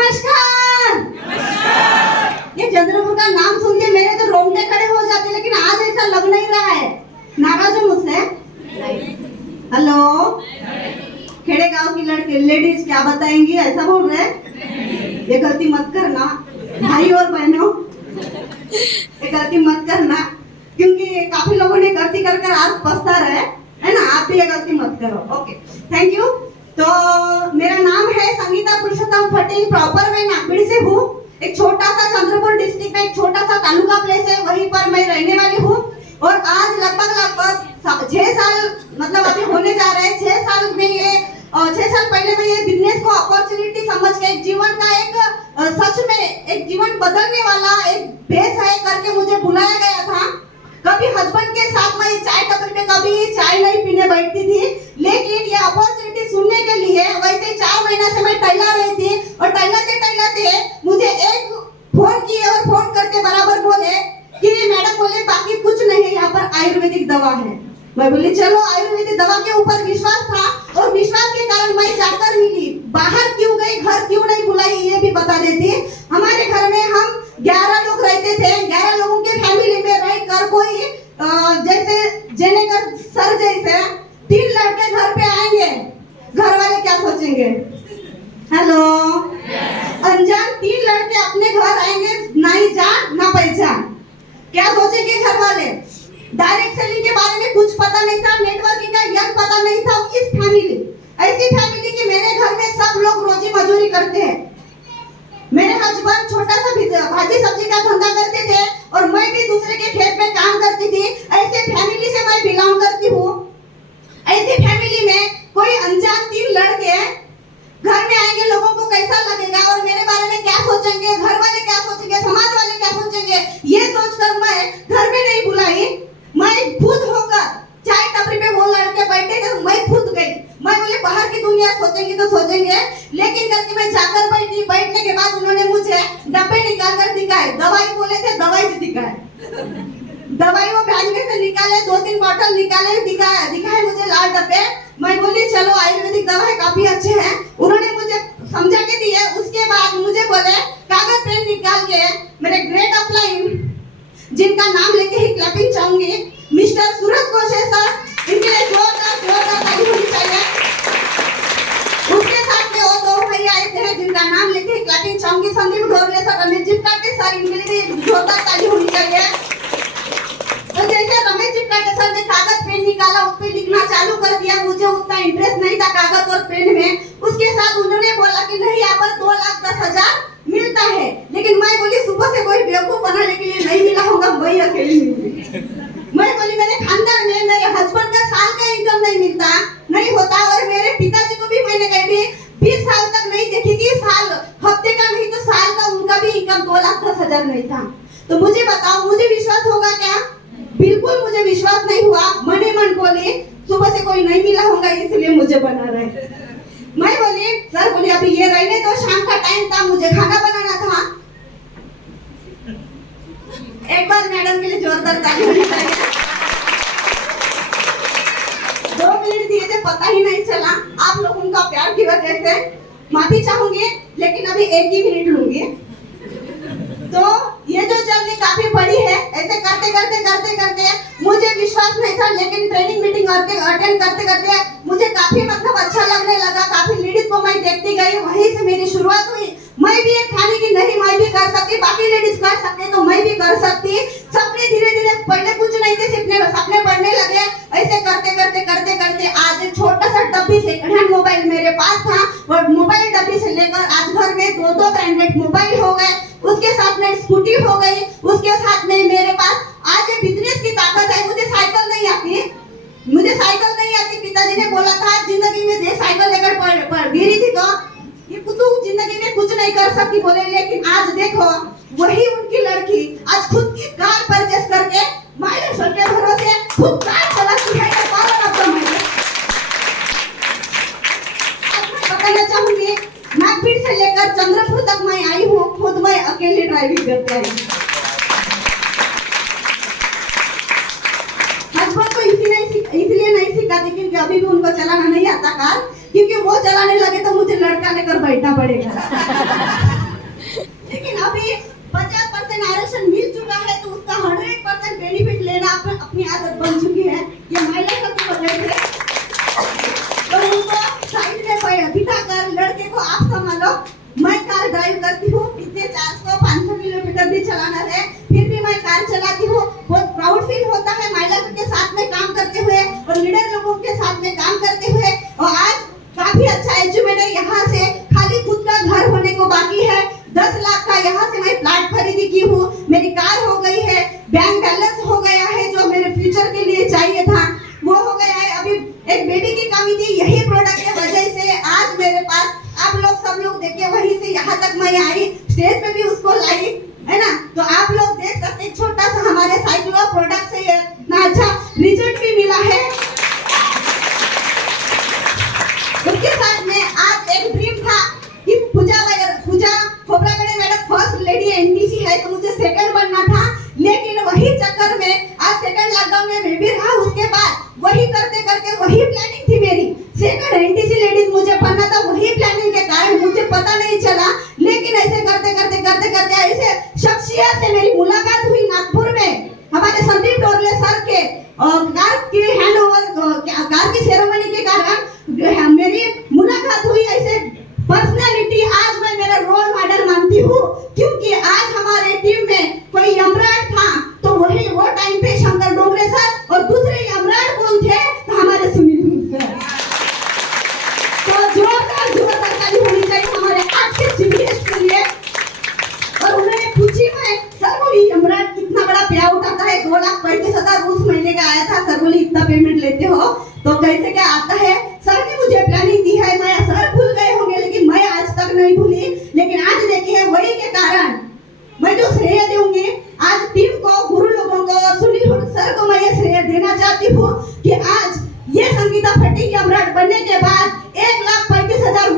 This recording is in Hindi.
नमस्कार। नमस्कार। ये चंद्रपुर का नाम सुन के मेरे तो रोंगटे खड़े हो जाते, लेकिन आज ऐसा लग नहीं रहा है। नाराज हो मुझसे? हेलो, खेड़े गांव की लड़के लेडीज क्या बताएंगी, ऐसा बोल रहे हैं? ये गलती मत करना भाई और बहनों, ये गलती मत करना, क्योंकि काफी लोगों ने गलती कर कर आज पछता रहे है ना। आप भी ये गलती मत करो। Okay, thank you. तो मेरा नाम है संगीता पुरुषोत्तम फटेल। प्रॉपर मैं नागपुर से हूँ। एक छोटा सा चंद्रपुर डिस्ट्रिक्ट में एक छोटा सा तालुका प्लेस है, वहीं पर मैं रहने वाली हूँ। और आज लगभग 6 साल मतलब अभी होने जा रहे हैं। 6 साल में ये 6 साल पहले मैं ये बिजनेस को अपॉर्चुनिटी समझ के एक जीवन का एक सच में एक जीवन बदलने वाला एक बेस है करके मुझे बुलाया गया था। कभी हस्बैंड के साथ मैं चाय टपरी पे कभी चाय नहीं पीने बैठती थी, लेकिन ये अपॉर्चुनिटी सुनने के लिए वैसे 4 महीना से मैं टहला रही थी। और टहलाते मुझे एक फोन किए और फोन करके बराबर बोले कि मैडम बोले बाकी कुछ नहीं है, यहाँ पर आयुर्वेदिक दवा है। मैं बोली चलो, आयुर्वेदिक दवा के ऊपर विश्वास था और विश्वास के कारण मैं जाकर मिली। बाहर क्यों गई, घर क्यों नहीं बुलाई, ये भी बता देती। हमारे घर में हम 11 लोग रहते थे। 11 लोगों के फैमिली में रहकर कोई जैसे जेनेकर सर जैसे 3 लड़के घर पे आएंगे, घर वाले क्या सोचेंगे? हेलो, अनजान 3 लड़के अपने घर आएंगे, ना ही जान ना पहचान, क्या सोचेंगे घर वाले? डायरेक्ट सेलिंग के बारे में कुछ पता नहीं था, नेटवर्किंग का यंग पता नहीं था। इस फैमिली, ऐसी फैमिली कि मेरे घर में सब लोग रोजी मजदूरी करते हैं। मेरे हस्बैंड छोटा सा भाजी सब्जी का धंधा करते थे और मैं भी दूसरे के खेत में काम करती थी। ऐसे फैमिली से मैं बिलोंग करती हूँ। ऐसी फैमिली में कोई अनजान 3 लड़के घर में आएंगे, लोगों को कैसा लगेगा और मेरे बारे में क्या सोचेंगे, घर वाले क्या सोचेंगे, समाज वाले क्या सोचेंगे, ये सोचकर मैं घर में नहीं बुलाई। मैं खुद होकर चाय टपरी पे वो लड़के बैठे थे, मैं खुद गई। मैं बोले बाहर की दुनिया सोचेंगे तो सोचेंगे, लेकिन करके मैं जाकर बैठी। बैठने के बाद उन्होंने मुझे डब्बे निकाल कर दिखाए। दवाई बोले थे, दवाई भी दिखाए। दवाई वो बैग में से निकाले, 2-3 बॉटल निकाले, दिखाए मुझे लाल डब्बे। मैं बोली चलो आयुर्वेदिक दवा है, काफी अच्छे हैं। उन्होंने मुझे समझा के दिए। उसके बाद मुझे बोले कागज पेन निकाल के मेरे ग्रेट अपलाइन, जिनका नाम लेके ही क्लैपिंग चाहूंगी, मिस्टर सूरज घोषे सर, इनके लिए जोरदार ताली होनी चाहिए। उसके साथ में वो 2 भाई आए थे जिनका नाम लेके ही क्लैपिंग चाहूंगी, संदीप ढोरले सर, रमेश जिपकाटे सर, इनके लिए भी जोरदार ताली होनी चाहिए। तो जैसे रमेश जिपकाटे सर ने कागज पेन निकाला, उस पे लिखना चालू कर दिया। मुझे उतना इंटरेस्ट नहीं था कागज और पेन में। उसके साथ उन्होंने बोला कि नहीं, यहाँ पर 2,10,000 मिलता है। लेकिन मैं बोली सुबह से कोई बेवकूफ बनाने के लिए नहीं मिला होगा, वही अकेली मिली। मैं बोली मेरे खानदान में मेरे हस्बैंड का साल का इनकम नहीं मिलता, नहीं होता। और मेरे पिताजी को भी मैंने कभी 20 साल तक नहीं देखी कि साल हफ्ते का नहीं तो साल का उनका भी इनकम 2,10,000 नहीं था। तो मुझे बताओ, मुझे विश्वास होगा क्या? बिल्कुल मुझे विश्वास नहीं हुआ। मन ही मन बोली सुबह से कोई नहीं मिला होगा, इसलिए मुझे बना रहे। मैं बोली सर, बोली अभी ये रहने दो, शाम का टाइम था, मुझे खाना बनाना था। एक बार मैडम के लिए जोरदार ताली होनी चाहिए। 2 मिनट दिए थे, पता ही नहीं चला। आप लोगों का प्यार की वजह से माफी चाहूंगी, लेकिन अभी 1 ही मिनट लूंगी। तो ये जो जर्नी काफी बड़ी है। ऐसे करते मुझे विश्वास नहीं था, लेकिन ट्रेनिंग मीटिंग अटेंड करते मुझे काफी मतलब अच्छा लगने लगा। काफी लेडीज को मैं देखती गई, वहीं से मेरी शुरुआत हुई। मैं भी एक ठानी की नहीं, मैं भी कर सकती, बाकी लेडीज कर सकते तो मैं भी कर सकती। सपने धीरे पहले कुछ नहीं थे, सपने बढ़ने लगे। ऐसे करते आज एक छोटा सा डब्बी सेकंड हैंड मोबाइल मेरे पास था, और मोबाइल डब्बी से लेकर आज घर में 2 ब्रांडेड मोबाइल हो गए। उसके साथ में स्कूटी हो गई, उसके साथ में मेरे पास आज ये बिजनेस की ताकत है। मुझे साइकिल नहीं आती। पिताजी ने बोला था जिंदगी में दे साइकिल लेकर पर गिरी थी तो ये तू जिंदगी में कुछ नहीं कर सकती बोले, लेकिन आज देखो वही उनकी लड़की आज खुद की कार परचेस करके माइलेज के भरोसे खुद कार चलाती है। बताना चाहूंगी, नागपुर से लेकर चंद्रपुर तक मैं आई हूँ, खुद मैं अकेले ड्राइविंग करके आई। हस्बैंड को इसलिए नहीं सिखाती क्योंकि अभी भी उनको चलाना नहीं आता कार, क्योंकि वो चलाने लगे तो मुझे लड़का लेकर बैठना पड़ेगा। अभी 50% आरक्षण मिल चुका है तो उसका 100% बेनिफिट लेना अपनी आदत बन चुकी है। ये महिला सब बोल रहे थे तो उनको साइड में कोई बिठाकर लड़के को आप संभालो। मैं कार ड्राइव करती हूँ, इतने 400-500 किलोमीटर भी चलाना है फिर भी मैं कार चलाती हूँ। बहुत प्राउड फील होता है महिला के साथ में काम करते हुए और लीडर लोगों के साथ में काम करते हुए। और आज काफी अच्छा अचीवमेंट है। यहाँ से खाली खुद का घर होने को बाकी है। 10 लाख का यहाँ से मैं प्लाट खरीदी की हूँ, मेरी कार हो गई है, बैंक बैलेंस हो गया है जो मेरे फ्यूचर के लिए चाहिए था वो हो गया है। अभी एक बेटी की कमी थी, यही प्रोडक्ट की वजह से आज मेरे पास आप लोग सब लोग देखिए वहीं से यहाँ तक मैं आई, स्टेज पे भी उसको लाई है ना। तो आप लोग देख सकते हैं छोटा सा हमारे साइक्लो प्रोडक्ट से इतना अच्छा रिजल्ट भी मिला है। उसके साथ में आज एक ड्रीम था कि Pooja Khobragade madam first lady NTC है तो मुझे सेकंड बनना था, लेकिन वही चक्कर में आज सेकंड लॉकडाउन में मैं भी रहा। उसके बाद वही करते करते वही प्लानिंग थी मेरी, सेकंड एनटीसी लेडीज मुझे बनना था। वही प्लानिंग के कारण मुझे पता नहीं चला, लेकिन ऐसे करते करते ऐसे शख्सियत से मेरी मुलाकात हुई नागपुर में हमारे संदीप डोरले सर के कार की हैंडओवर कार की सेरेमनी के कारण मेरी मुलाकात हुई। ऐसे पर्सनालिटी आज मैं मेरा रोल मॉडल मानती हूँ, क्योंकि आज हमारे टीम में कोई यमराज था तो वही वो टाइम पे शंकर डोंगरे सर और दूसरे यमराज कौन थे तो हमारे सुनील सर। तो जोरदार ताली होनी चाहिए हमारे आज के चीफ गेस्ट के लिए। और उन्होंने पूछी मैं सर बोली यमराज इतना बड़ा पे आउट आता है 2,35,000 उस महीने का आया था, सर बोली इतना पेमेंट लेते हो तो कैसे क्या आता है। सर ने मुझे प्लानिंग दी है, मैं सर भूल गए होंगे लेकिन मैं आज तक नहीं भूली। लेकिन आज देखिए वही के कारण मैं जो श्रेय दूंगी आज टीम को, गुरु लोगों को और सुनील सर को मैं ये श्रेय देना चाहती हूँ कि आज ये संगीता फटी यमराज बनने के बाद 1,35,000